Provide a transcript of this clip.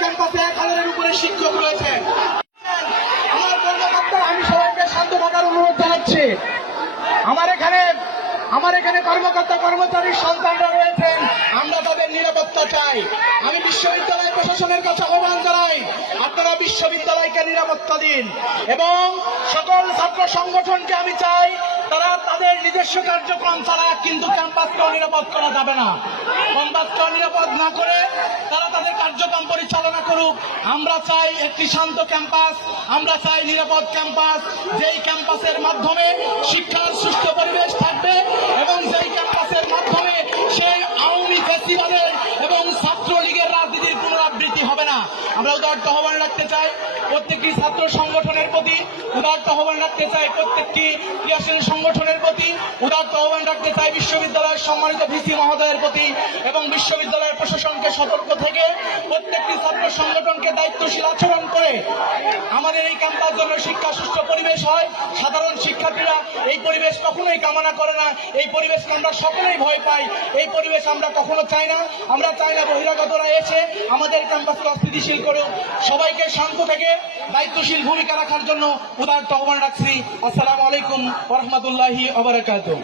ক্যাম্পাসে 1000-এর উপরে শিক্ষক রয়েছে। আমার কর্মকর্তা, আমি সবাইকে শান্ত থাকার অনুরোধ জানাচ্ছি। আমার এখানে কর্মকর্তা কর্মচারীর সন্তানরা রয়েছেন, আমরা তাদের নিরাপত্তা চাই। আমি বিশ্ববিদ্যালয় প্রশাসনের কাছে আহ্বান জানাই, আপনারা বিশ্ববিদ্যালয়কে নিরাপত্তা দিন এবং সকল ছাত্র সংগঠনকে আমি চাই তারা তাদের নিজস্ব কার্যক্রম চালাক, কিন্তু ক্যাম্পাসকেও নিরাপদ করা যাবে না। ক্যাম্পাসকেও নিরাপদ না করে তারা তাদের কার্যক্রম পরিচালনা করুক। আমরা চাই একটি শান্ত ক্যাম্পাস, আমরা চাই নিরাপদ ক্যাম্পাস, যেই ক্যাম্পাসের মাধ্যমে শিক্ষার সুস্থ পরিবেশ থাকবে এবং যেই ক্যাম্পাসের মাধ্যমে সেই আওয়ামী ফ্যাসিবাদের এবং ছাত্রলীগের রাজনীতির পুনরাবৃত্তি হবে না। আমরা উদারত আহ্বান রাখতে চাই প্রত্যেকটি ছাত্র সংগঠনের প্রতি, উদারত আহ্বান রাখতে চাই প্রত্যেকটি ক্রিয়াশীল সংগঠনের প্রতি, উদারত আহ্বান রাখতে চাই বিশ্ববিদ্যালয়ের সম্মানিত ভিসি মহোদয়ের প্রতি এবং বিশ্ববিদ্যালয়ের প্রশাসনকে সতর্ক থেকে প্রত্যেকটি ছাত্র সংগঠনকে দায়িত্বশীল আচরণ করে আমাদের এই ক্যাম্পাস যেন শিক্ষা সুস্থ পরিবেশ হয়। সাধারণ শিক্ষার্থীরা এই পরিবেশ কখনোই কামনা করে না, এই পরিবেশকে আমরা সকলেই ভয় পাই, এই পরিবেশ আমরা কখনো চাই না। আমরা চাই না বহিরাগতরা এসে আমাদের ক্যাম্পাসকে অস্থিতিশীল করুক। সবাইকে শান্ত থেকে দায়িত্বশীল ভূমিকা রাখার জন্য উদারত আহ্বান রাখছি। আসসালামু আলাইকুম ওয়া রাহমাতুল্লাহি ওয়া বারাকাতুহু।